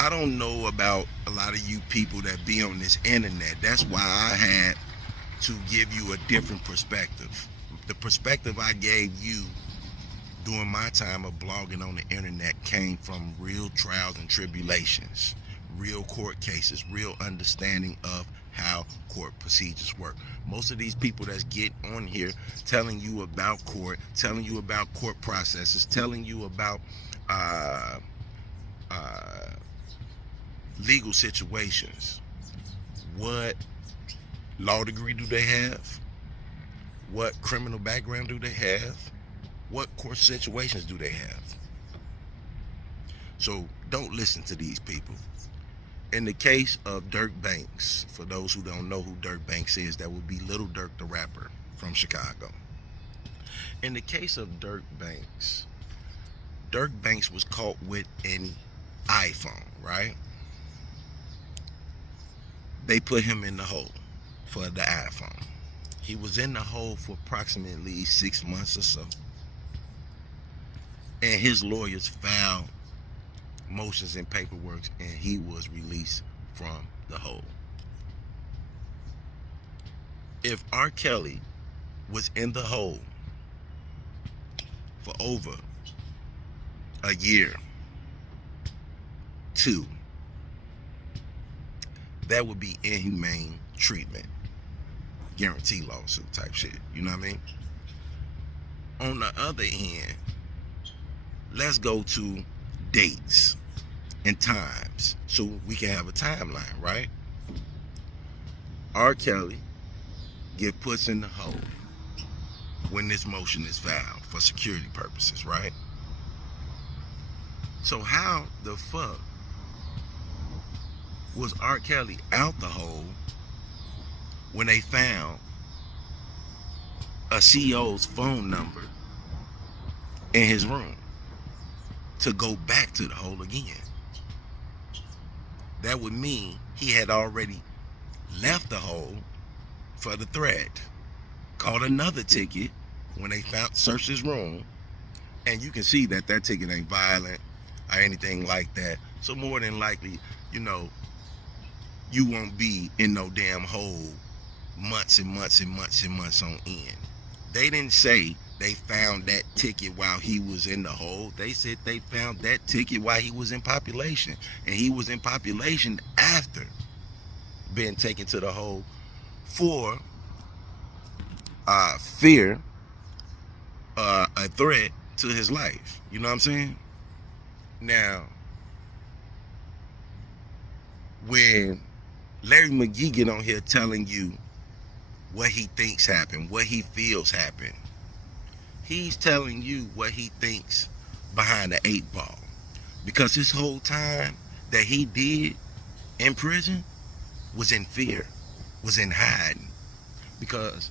I don't know about a lot of you people that be on this internet. That's why I had to give you a different perspective. The perspective I gave you during my time of blogging on the internet came from real trials and tribulations, real court cases, real understanding of how court procedures work. Most of these people that's get on here telling you about court, telling you about court processes, telling you about legal situations. What law degree do they have? What criminal background do they have? What court situations do they have? So don't listen to these people. In the case of Dirk Banks, for those who don't know who Dirk Banks is, that would be Little Dirk the rapper from Chicago. In the case of Dirk Banks was caught with an iPhone, right? They put him in the hole for the iPhone. He was in the hole for approximately 6 months or so. And his lawyers filed motions and paperwork, and he was released from the hole. If R. Kelly was in the hole for over a year, 2, that would be inhumane treatment, guarantee lawsuit type shit. You know what I mean? On the other end, let's go to dates and times so we can have a timeline, right? R. Kelly get puts in the hole when this motion is filed for security purposes, right? So how the fuck was R. Kelly out the hole when they found a CEO's phone number in his room to go back to the hole again? That would mean he had already left the hole for the threat, caught another ticket when they searched his room, and you can see that ticket ain't violent or anything like that. So more than likely, you won't be in no damn hole months and months and months and months on end. They didn't say they found that ticket while he was in the hole. They said they found that ticket while he was in population. And he was in population after being taken to the hole for fear, a threat to his life. You know what I'm saying? Now, when Larry McGee get on here telling you what he thinks happened, what he feels happened, he's telling you what he thinks behind the 8 ball. Because this whole time that he did in prison was in fear, was in hiding. Because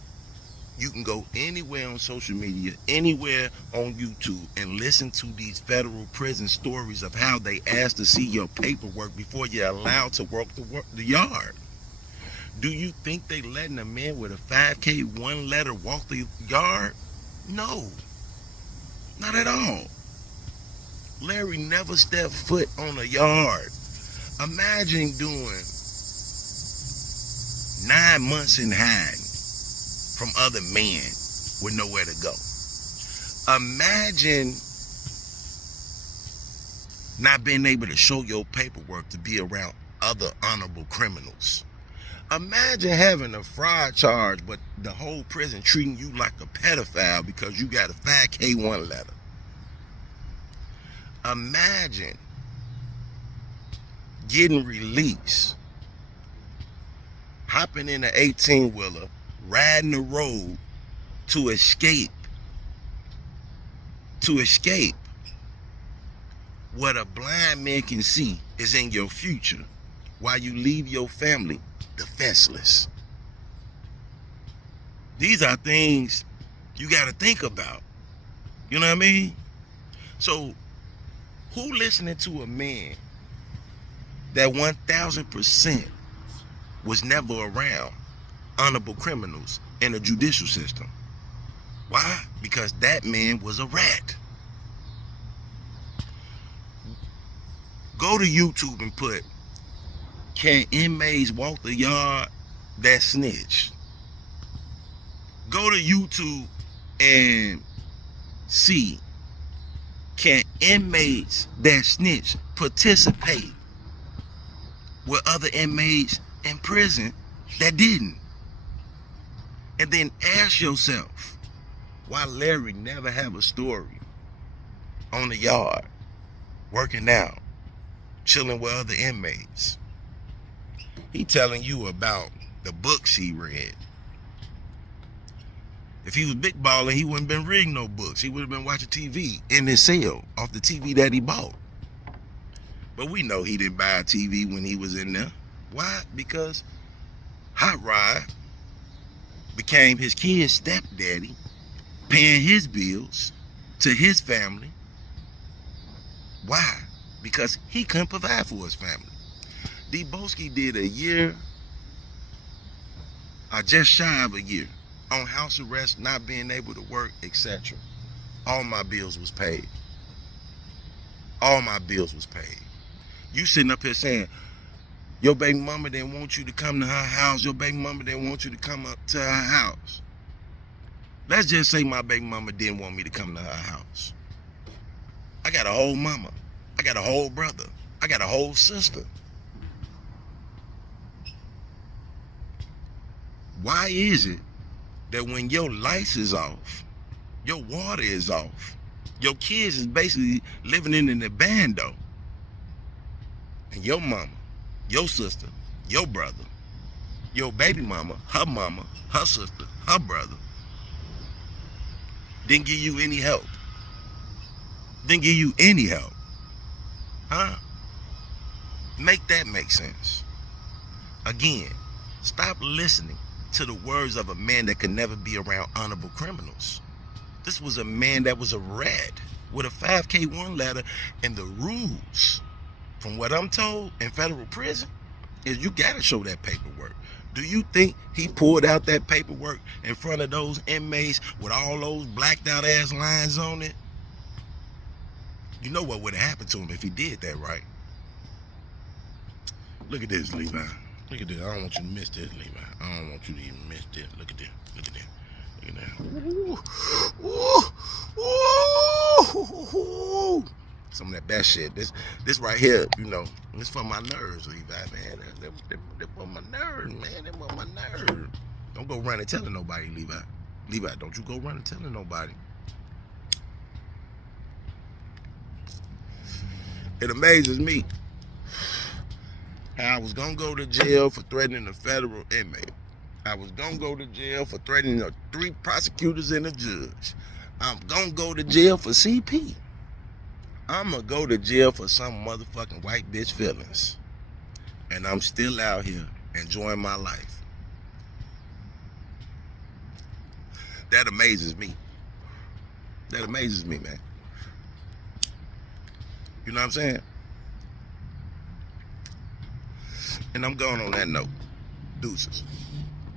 you can go anywhere on social media, anywhere on YouTube, and listen to these federal prison stories of how they ask to see your paperwork before you're allowed to work the yard. Do you think they letting a man with a 5K 1 letter walk the yard? No, not at all. Larry never stepped foot on a yard. Imagine doing 9 months in hiding from other men with nowhere to go. Imagine not being able to show your paperwork to be around other honorable criminals. Imagine having a fraud charge, but the whole prison treating you like a pedophile because you got a 5K1 letter. Imagine getting released, hopping in an 18-wheeler, riding the road to escape what a blind man can see is in your future while you leave your family defenseless. These are things you got to think about. You know what I mean? So who listening to a man that 1000% was never around honorable criminals in the judicial system? Why? Because that man was a rat. Go to YouTube and put, can inmates walk the yard that snitch? Go to YouTube and see, can inmates that snitch participate with other inmates in prison that didn't? And then ask yourself, why Larry never have a story on the yard, working out, chilling with other inmates? He telling you about the books he read. If he was big balling, he wouldn't been reading no books. He would have been watching TV in his cell off the TV that he bought. But we know he didn't buy a TV when he was in there. Why? Because Hot Rod became his kid's stepdaddy, paying his bills to his family. Why? Because he couldn't provide for his family. Deboski did a year, or just shy of a year, on house arrest, not being able to work, etc. All my bills was paid. All my bills was paid. You sitting up here saying, your baby mama didn't want you to come to her house. Your baby mama didn't want you to come up to her house. Let's just say my baby mama didn't want me to come to her house. I got a whole mama. I got a whole brother. I got a whole sister. Why is it that when your lights is off, your water is off, your kids is basically living in an abando, and your mama, your sister, your brother, your baby mama, her sister, her brother, didn't give you any help? Didn't give you any help? Huh? Make that make sense. Again, stop listening to the words of a man that could never be around honorable criminals. This was a man that was a rat with a 5K1 ladder, and the rules, from what I'm told, in federal prison, is you gotta show that paperwork. Do you think he pulled out that paperwork in front of those inmates with all those blacked out ass lines on it? You know what would have happened to him if he did that, right? Look at this, Levi. Look at this. I don't want you to miss this, Levi. I don't want you to even miss this. Look at this. Look at this. Look at that. Ooh. Ooh. Ooh. Some of that bad shit. This right here, you know, this for my nerves, Levi, man. That for my nerves, man. That for my nerves. Don't go running telling nobody, Levi. Levi, don't you go running telling nobody. It amazes me how I was gonna go to jail for threatening a federal inmate. I was gonna go to jail for threatening 3 prosecutors and a judge. I'm gonna go to jail for CP. I'm gonna go to jail for some motherfucking white bitch feelings. And I'm still out here enjoying my life. That amazes me. That amazes me, man. You know what I'm saying? And I'm going on that note. Deuces.